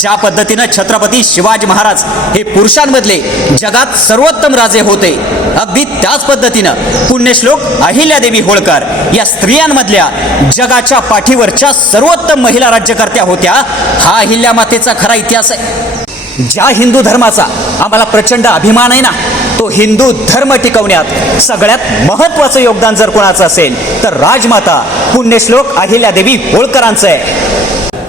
ज्या पद्धतीनं छत्रपती शिवाजी महाराज हे पुरुषांमधले जगात सर्वोत्तम राजे होते, अगदी त्याच पद्धतीनं पुण्यश्लोक अहिल्यादेवी होळकर या स्त्रियांमधल्या जगाच्या पाठीवरच्या सर्वोत्तम महिला राज्यकर्त्या होत्या. हा अहिल्या मातेचा खरा इतिहास आहे. ज्या हिंदू धर्माचा आम्हाला प्रचंड अभिमान आहे ना, तो हिंदू धर्म टिकवण्यात सगळ्यात महत्त्वाचं योगदान जर कोणाचं असेल तर राजमाता पुण्यश्लोक अहिल्यादेवी होळकरांचं आहे.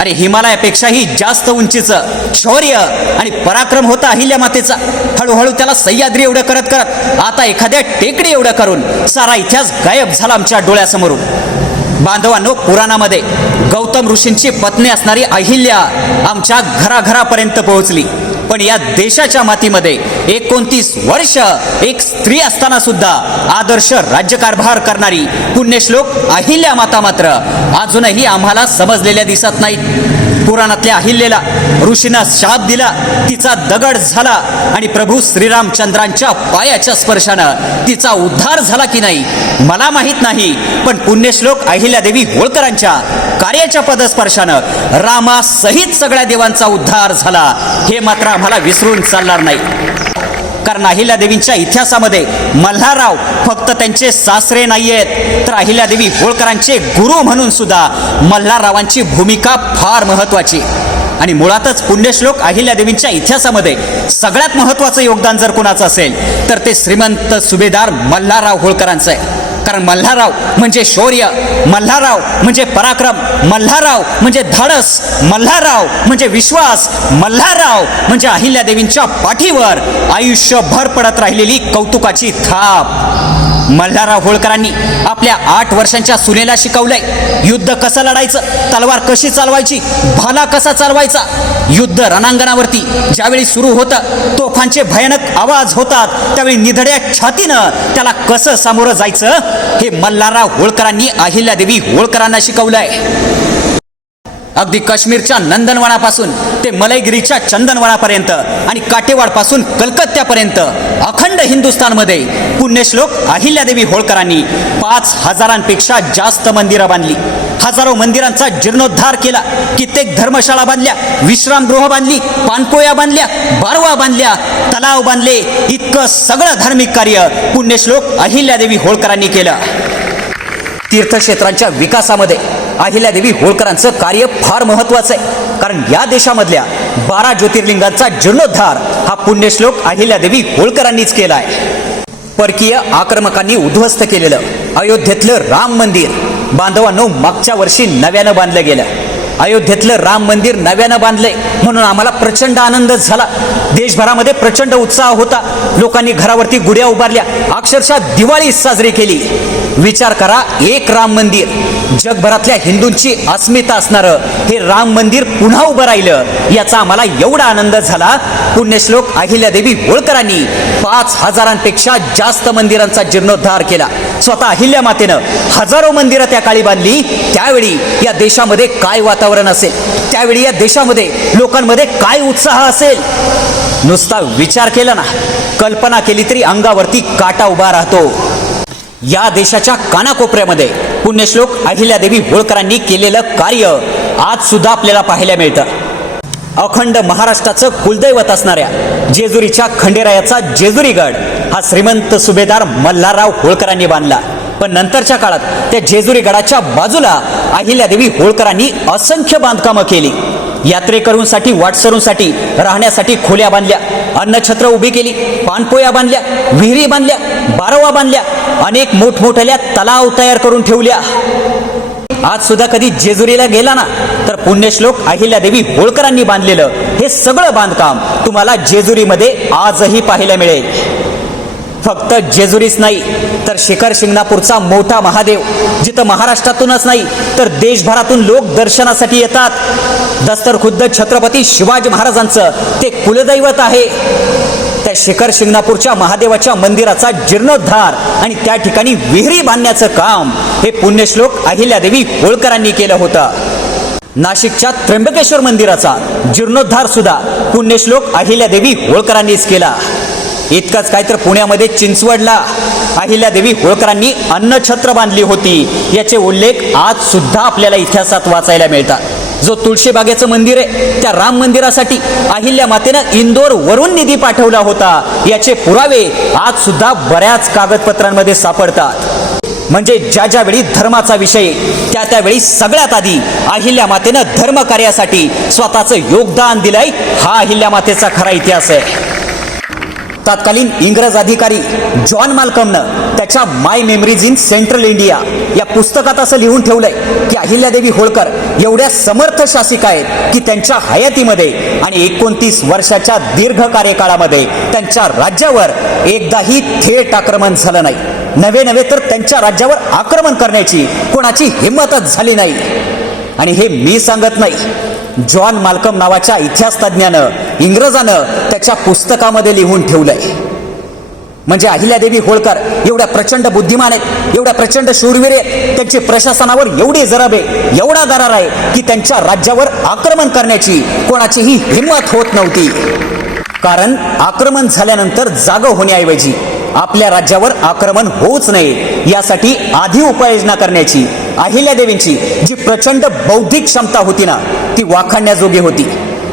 अरे हिमालयापेक्षाही जास्त उंचीचं शौर्य आणि पराक्रम होता अहिल्या मातेचा. हळूहळू त्याला सह्याद्री एवढं करत करत आता एखाद्या टेकडी एवढं करून सारा इतिहास गायब झाला आमच्या डोळ्यासमोरून. बांधवांनो, पुराणामध्ये गौतम ऋषींची पत्नी असणारी अहिल्या आमच्या घराघरापर्यंत पोहोचली. पण या देशाच्या मातीमध्ये 29 वर्ष एक स्त्री असताना सुद्धा आदर्श राज्यकारभार करणारी पुण्यश्लोक अहिल्या माता मात्र अजूनही आम्हाला समजलेल्या दिसत नाही. पुराणातल्या अहिल्याला ऋषीनं शाप दिला, तिचा दगड झाला आणि प्रभू श्रीरामचंद्रांच्या पायाच्या स्पर्शानं तिचा उद्धार झाला की नाही मला माहीत नाही. पण पुण्यश्लोक अहिल्यादेवी होळकरांच्या कार्याच्या पदस्पर्शानं रामासहित सगळ्या देवांचा उद्धार झाला, हे मात्र आम्हाला विसरून चालणार नाही. कारण अहिल्यादेवींच्या इतिहासामध्ये मल्हारराव फक्त त्यांचे सासरे नाहीयेत, तर अहिल्यादेवी होळकरांचे गुरु म्हणून सुद्धा मल्हाररावांची भूमिका फार महत्त्वाची. आणि मुळातच पुण्यश्लोक अहिल्यादेवींच्या इतिहासामध्ये सगळ्यात महत्त्वाचं योगदान जर कोणाचं असेल तर ते श्रीमंत सुभेदार मल्हारराव होळकरांचं आहे. कारण मल्हारराव म्हणजे शौर्य, मल्हारराव म्हणजे पराक्रम, मल्हारराव म्हणजे धाडस, मल्हारराव म्हणजे विश्वास, मल्हारराव म्हणजे अहिल्यादेवींच्या पाठीवर आयुष्यभर पडत राहिलेली कौतुकाची थाप. मल्हारराव होळकरांनी आपल्या 8 वर्षांच्या सुनेला शिकवलंय युद्ध कसं लढायचं, तलवार कशी चालवायची, भाला कसा चालवायचा. युद्ध रणांगणावरती ज्यावेळी सुरू होतं, तोफांचे भयानक आवाज होतात, त्यावेळी निधड्या छातीनं त्याला कसं सामोरं जायचं हे मल्हारराव होळकरांनी अहिल्यादेवी होळकरांना शिकवलंय. अगदी काश्मीरच्या नंदनवनापासून ते मलयगिरीच्या चंदनवनापर्यंत आणि काटेवाडपासून कलकत्त्यापर्यंत अखंड हिंदुस्थानमध्ये पुण्यश्लोक अहिल्यादेवी होळकरांनी 5000पेक्षा जास्त मंदिरं बांधली, हजारो मंदिरांचा जीर्णोद्धार केला, कित्येक धर्मशाळा बांधल्या, विश्रामगृह बांधली, पाणपोया बांधल्या, बारवा बांधल्या, तलाव बांधले. इतकं सगळं धार्मिक कार्य पुण्यश्लोक अहिल्यादेवी होळकरांनी केलं. तीर्थक्षेत्रांच्या विकासामध्ये अहिल्यादेवी होळकरांचं कार्य फार महत्त्वाचं आहे. कारण या देशामधल्या 12 ज्योतिर्लिंगांचा जीर्णोद्धार हा पुण्यश्लोक अहिल्यादेवी होळकरांनीच केला आहे. परकीय आक्रमकांनी उद्ध्वस्त केलेलं अयोध्येतलं राम मंदिर बांधवांनो मागच्या वर्षी नव्यानं बांधलं गेलं. अयोध्येतलं राम मंदिर नव्यानं बांधलंय म्हणून आम्हाला प्रचंड आनंद झाला. देशभरामध्ये प्रचंड उत्साह होता. लोकांनी घरावरती गुढ्या उभारल्या, अक्षरशः दिवाळी साजरी केली. विचार करा, एक राम मंदिर, जगभरातल्या हिंदूंची अस्मिता असणारं हे राम मंदिर पुन्हा उभं राहिलं, याचा आम्हाला एवढा आनंद झाला. पुण्यश्लोक अहिल्यादेवी होळकरांनी 5000पेक्षा जास्त मंदिरांचा जीर्णोद्धार केला. स्वतः अहिल्या मातेनं हजारो मंदिरं त्या काळी बांधली. त्यावेळी या देशामध्ये काय वातावरण असेल, त्यावेळी या देशामध्ये लोकांमध्ये काय उत्साह असेल. नुसता विचार केला ना, कल्पना केली तरी अंगावरती काटा उभा राहतो. या देशाच्या कानाकोपऱ्यामध्ये पुण्यश्लोक अहिल्यादेवी होळकरांनी केलेलं कार्य आज सुद्धा आपल्याला पाहायला मिळतं. अखंड महाराष्ट्राचं कुलदैवत असणाऱ्या जेजुरीच्या खंडेरायाचा जेजुरीगड हा श्रीमंत सुभेदार मल्हारराव होळकरांनी बांधला. पण नंतरच्या काळात त्या जेजुरी गडाच्या बाजूला अहिल्यादेवी होळकरांनी असंख्य बांधकामं केली. यात्रेकरूंसाठी, वाटसरूंसाठी राहण्यासाठी खोल्या बांधल्या, अन्नछत्र उभी केली, पाणपोया बांधल्या, विहिरी बांधल्या, बारवा बांधल्या, अनेक मोठमोठ्या तलाव तयार करून ठेवल्या. आज सुद्धा कधी जेजुरीला गेला ना तर पुण्यश्लोक अहिल्यादेवी होळकरांनी बांधलेलं हे सगळं बांधकाम तुम्हाला जेजुरीमध्ये आजही पाहायला मिळेल. फक्त जेजुरीच नाही तर शिखर शिंगणापूरचा मोठा महादेव, जिथं महाराष्ट्रातूनच नाही तर देशभरातून लोक दर्शनासाठी येतात. दस्तर खुद्द छत्रपती शिवाजी महाराजांचं ते कुलदैवत आहे. त्या शिखर शिंगणापूरच्या महादेवाच्या मंदिराचा जीर्णोद्धार आणि त्या ठिकाणी विहिरी बांधण्याचं काम हे पुण्यश्लोक अहिल्यादेवी होळकरांनी केलं होतं. नाशिकच्या त्र्यंबकेश्वर मंदिराचा जीर्णोद्धार सुद्धा पुण्यश्लोक अहिल्यादेवी होळकरांनीच केला. इतकंच काय तर पुण्यामध्ये चिंचवडला अहिल्यादेवी होळकरांनी अन्नछत्र बांधली होती, याचे उल्लेख आज सुद्धा आपल्याला इतिहासात वाचायला मिळतात. जो तुळशीबागेचं मंदिर आहे त्या राम मंदिरासाठी अहिल्या मातेनं इंदोर वरून निधी पाठवला होता याचे पुरावे आज सुद्धा बऱ्याच कागदपत्रांमध्ये सापडतात. म्हणजे ज्या ज्या वेळी धर्माचा विषय त्या त्यावेळी सगळ्यात आधी अहिल्या मातेनं धर्म कार्यासाठी स्वतःचं योगदान दिलंय हा अहिल्या मातेचा खरा इतिहास आहे. तत्कालीन इंग्रज अधिकारी जॉन माल्कमनं त्याच्या माय मेमरीज इन सेंट्रल इंडिया या पुस्तकात असं लिहून ठेवलंय की अहिल्यादेवी होळकर एवढ्या समर्थ शासिका आहेत की त्यांच्या हयातीमध्ये आणि 29 वर्षाच्या दीर्घ कार्यकाळामध्ये त्यांच्या राज्यावर एकदाही थेट आक्रमण झालं नाही. नवे तर त्यांच्या राज्यावर आक्रमण करण्याची कोणाची हिंमतच झाली नाही. आणि हे मी सांगत नाही, जॉन माल्कम नावाच्या इतिहास तज्ञानं इंग्रजानं त्याच्या पुस्तकामध्ये लिहून ठेवलंय. म्हणजे अहिल्यादेवी होळकर एवढ्या प्रचंड बुद्धिमान आहेत, एवढ्या प्रचंड शूरवीर आहेत, त्यांची प्रशासनावर एवढी जरब आहे, एवढा दरार आहे की त्यांच्या राज्यावर आक्रमण करण्याची कोणाचीही हिंमत होत नव्हती. कारण आक्रमण झाल्यानंतर जागं होण्याऐवजी आपल्या राज्यावर आक्रमण होऊच नये यासाठी आधी उपाययोजना करण्याची अहिल्यादेवींची जी प्रचंड बौद्धिक क्षमता होती ना ती वाखाणण्याजोगी होती.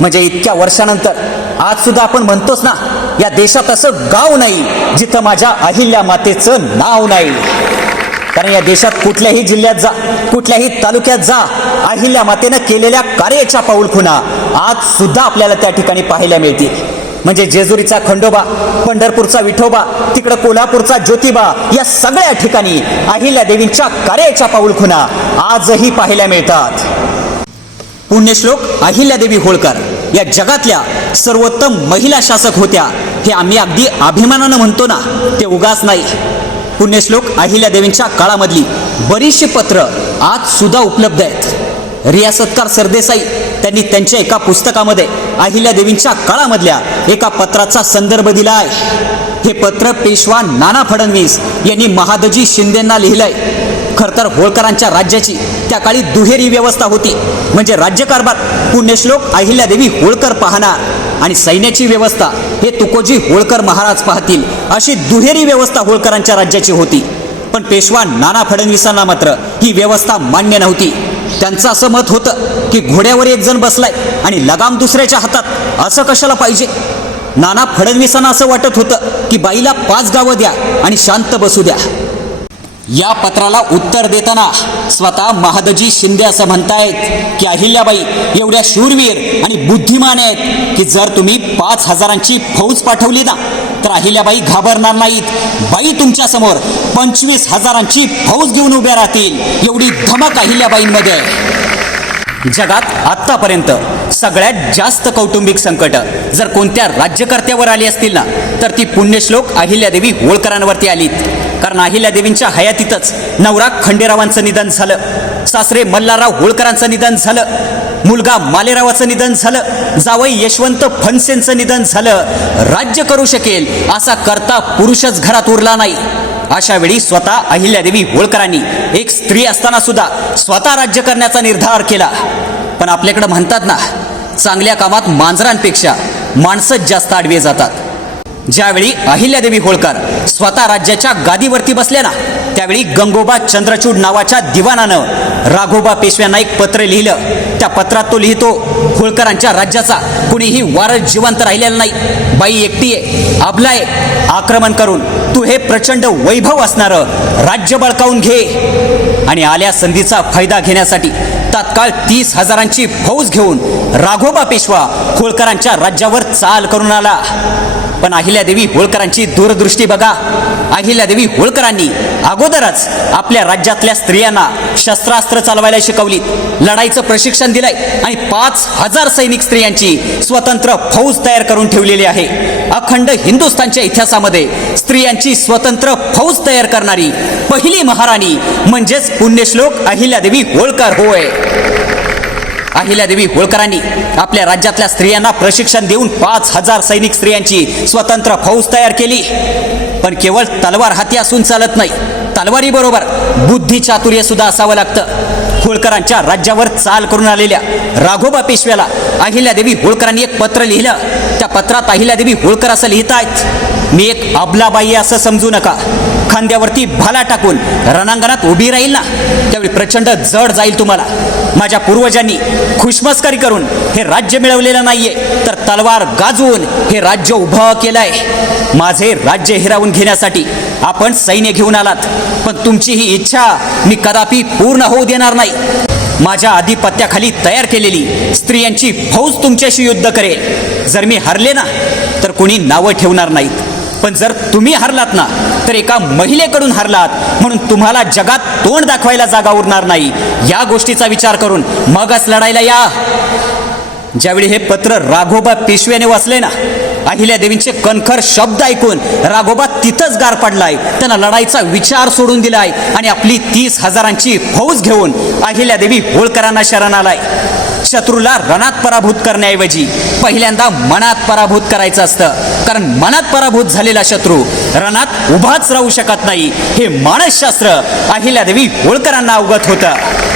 म्हणजे इतक्या वर्षानंतर आज सुद्धा आपण म्हणतोच ना, या देशात असं गाव नाही जिथं माझ्या अहिल्या मातेचं नाव नाही. कारण या देशात कुठल्याही जिल्ह्यात जा, कुठल्याही तालुक्यात जा, अहिल्या मातेनं केलेल्या कार्याच्या पाऊलखुणा आज सुद्धा आपल्याला त्या ठिकाणी पाहायला मिळतील. म्हणजे जेजुरीचा खंडोबा, पंढरपूरचा विठोबा, तिकडं कोल्हापूरचा ज्योतिबा या सगळ्या ठिकाणी अहिल्यादेवींच्या कार्याच्या पाऊलखुणा आजही पाहायला मिळतात. पुण्यश्लोक अहिल्यादेवी होळकर या जगातल्या सर्वोत्तम महिला शासक होत्या हे आम्ही अगदी अभिमानानं म्हणतो ना, ते उगाच नाही. पुण्यश्लोक अहिल्यादेवींच्या काळामधली बरीचशी पत्र आज सुद्धा उपलब्ध आहेत. रियासतकार सरदेसाई त्यांनी त्यांच्या एका पुस्तकामध्ये अहिल्यादेवींच्या काळामधल्या एका पत्राचा संदर्भ दिला आहे. हे पत्र पेशवा नाना फडणवीस यांनी महादजी शिंदेंना लिहिलंय. खरं तर होळकरांच्या राज्याची त्या काळी दुहेरी व्यवस्था होती. म्हणजे राज्यकारभार पुण्यश्लोक अहिल्यादेवी होळकर पाहणार आणि सैन्याची व्यवस्था हे तुकोजी होळकर महाराज पाहतील, अशी दुहेरी व्यवस्था होळकरांच्या राज्याची होती. पण पेशवा नाना फडणवीसांना मात्र ही व्यवस्था मान्य नव्हती. त्यांचं असं मत होतं की घोड्यावर एक जण बसलाय आणि लगाम दुसऱ्याच्या हातात, असं कशाला पाहिजे. नाना फडणवीसांना असं वाटत होतं की बाईला 5 गावं द्या आणि शांत बसू द्या. या पत्राला उत्तर देताना स्वतः महादजी शिंदे असं म्हणतायत की अहिल्याबाई एवढ्या शूरवीर आणि बुद्धिमान आहेत की जर तुम्ही 5,000ची फौज पाठवली ना तर अहिल्याबाई घाबरणार नाहीत. बाई तुमच्या समोर 25,000ची फौज घेऊन उभ्या राहतील, एवढी धमक अहिल्याबाईंमध्ये. जगात आत्तापर्यंत सगळ्यात जास्त कौटुंबिक संकट जर कोणत्या राज्यकर्त्यावर आली असतील ना तर ती पुण्यश्लोक अहिल्यादेवी होळकरांवरती आलीत. कारण अहिल्यादेवींच्या हयातीतच नवरा खंडेरावांचं निधन झालं, सासरे मल्हारराव होळकरांचं निधन झालं, मुलगा मालेरावाचं निधन झालं, जावई यशवंत फणसेंचं निधन झालं. राज्य करू शकेल असा करता पुरुषच घरात उरला नाही. अशा वेळी स्वतः अहिल्यादेवी होळकरांनी एक स्त्री असताना सुद्धा स्वतः राज्य करण्याचा निर्धार केला. पण आपल्याकडे म्हणतात ना, चांगल्या कामात मांजरांपेक्षा माणसंच जास्त आडवे जातात. ज्यावेळी अहिल्यादेवी होळकर स्वतः राज्याच्या गादीवरती बसल्या ना त्यावेळी गंगोबा चंद्रचूड नावाच्या दिवानानं राघोबा पेशव्यांना एक पत्र लिहिलं. त्या पत्रात तो लिहितो, होळकरांच्या राज्याचा कुणीही वारस जिवंत राहिलेला नाही. बाई एकटी आहे, अबला आहे. आक्रमण करून तू हे प्रचंड वैभव असणारं राज्य बळकावून घे. आणि आल्या संधीचा फायदा घेण्यासाठी तात्काळ 30,000ची फौज घेऊन राघोबा पेशवा होळकरांच्या राज्यावर चाल करून आला. पण अहिल्यादेवी होळकरांची दूरदृष्टी बघा. अहिल्यादेवी होळकरांनी अगोदरच आपल्या राज्यातल्या स्त्रियांना शस्त्रास्त्र चालवायला शिकवली, लढाईचं प्रशिक्षण दिलंय आणि 5,000 सैनिक स्त्रियांची स्वतंत्र फौज तयार करून ठेवलेली आहे. अखंड हिंदुस्थानच्या इतिहासामध्ये स्त्रियांची स्वतंत्र फौज तयार करणारी पहिली महाराणी म्हणजेच पुण्यश्लोक अहिल्यादेवी होळकर होय. अहिल्यादेवी होळकरांनी आपल्या राज्यातल्या स्त्रियांना प्रशिक्षण देऊन 5,000 सैनिक स्त्रियांची स्वतंत्र फौज तयार केली. पण केवळ तलवार हाती असून चालत नाही, तलवारीबरोबर बुद्धी चातुर्य सुद्धा असावं लागतं. होळकरांच्या राज्यावर चाल करून आलेल्या राघोबा पेशव्याला अहिल्यादेवी होळकरांनी एक पत्र लिहिलं. त्या पत्रात अहिल्यादेवी होळकर असं लिहित आहेत, मी एक अबलाबाई असं समजू नका. खांद्यावरती भाला टाकून रणांगणात उभी राहील ना, त्यावेळी प्रचंड जड जाईल तुम्हाला. माझ्या पूर्वजांनी खुशमस्करी करून हे राज्य मिळवलेलं नाहीये, तर तलवार गाजवून हे राज्य उभं केलंय. माझे राज्य हिरावून घेण्यासाठी आपण सैन्य घेऊन आलात, पण तुमची ही इच्छा मी कदापि पूर्ण होऊ देणार नाही. माझ्या आधिपत्याखाली तयार केलेली स्त्रियांची फौज तुमच्याशी युद्ध करेल. जर मी हरले ना, तर कोणी नावं ठेवणार नाहीत. पण जर तुम्ही हरलात ना, तर एका महिलेकडून हरलात म्हणून तुम्हाला जगात तोंड दाखवायला जागा उरणार नाही. या गोष्टीचा विचार करून मगच लढायला या. ज्यावेळी हे पत्र राघोबा पेशव्याने वाचले ना, अहिल्यादेवींचे कणखर शब्द ऐकून राघोबा तिथंच गार पडलाय. त्यांना लढाईचा विचार सोडून दिलाय आणि आपली 30,000ची फौज घेऊन अहिल्यादेवी होळकरांना शरण आलाय. शत्रूला रणात पराभूत करण्याऐवजी पहिल्यांदा मनात पराभूत करायचं असतं, कारण मनात पराभूत झालेला शत्रू रणात उभाच राहू शकत नाही. हे मानसशास्त्र अहिल्यादेवी होळकरांना अवगत होतं.